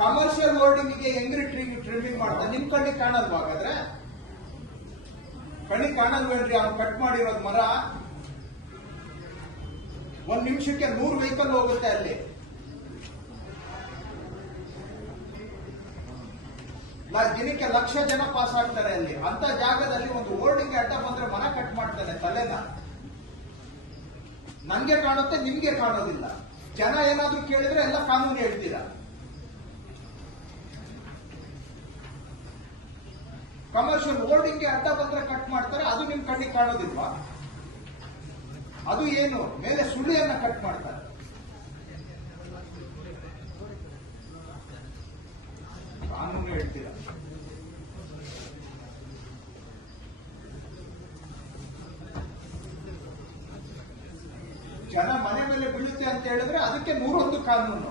Commercial ಹೋರ್ಡಿಂಗ್ಗೆ ಹೆಂಗ್ರಿ trimming ಮಾಡ್ತಾರೆ? ನಿಮ್ ಕಣ್ಣಿಗೆ ಕಾಣಲ್ವಾ? ಹಾಗಾದ್ರೆ ಕಣ್ಣಿಗೆ ಕಾಣಲ್ವೇನ್ರಿ? ಅವ್ನು ಕಟ್ ಮಾಡಿರೋದ್ ಮರ 1 ನಿಮಿಷಕ್ಕೆ 100 ವೆಹಿಕಲ್ ಹೋಗುತ್ತೆ ಅಲ್ಲಿ. ದಿನಕ್ಕೆ 1,00,000 ಜನ ಪಾಸ್ ಆಗ್ತಾರೆ ಅಲ್ಲಿ. ಅಂತ ಜಾಗದಲ್ಲಿ ಒಂದು ಹೋರ್ಡಿಂಗ್ ಅಡ್ಡ ಬಂದ್ರೆ ಮರ ಕಟ್ ಮಾಡ್ತಾನೆ ತಲೆನ. ನನ್ಗೆ ಕಾಣುತ್ತೆ, ನಿಮ್ಗೆ ಕಾಣೋದಿಲ್ಲ. ಜನ ಏನಾದ್ರೂ ಕೇಳಿದ್ರೆ ಎಲ್ಲ ಕಾನೂನು ಹೇಳ್ತೀರಾ. ಕಮರ್ಷಿಯಲ್ ಹೋರ್ಡಿಂಗ್ಗೆ ಅಡ್ಡ ಬಂದ್ರೆ ಕಟ್ ಮಾಡ್ತಾರೆ, ಅದು ನಿಮ್ ಕಣ್ಣಿಗೆ ಕಾಣೋದಿಲ್ವಾ? ಅದು ಏನು ಮೇಲೆ ಸುಳಿಯನ್ನ ಕಟ್ ಮಾಡ್ತಾರೆ. ಕಾನೂನು ಹೇಳ್ತೀರಾ. ಜನ ಮನೆ ಮೇಲೆ ಬೀಳುತ್ತೆ ಅಂತ ಹೇಳಿದ್ರೆ ಅದಕ್ಕೆ 101 ಕಾನೂನು.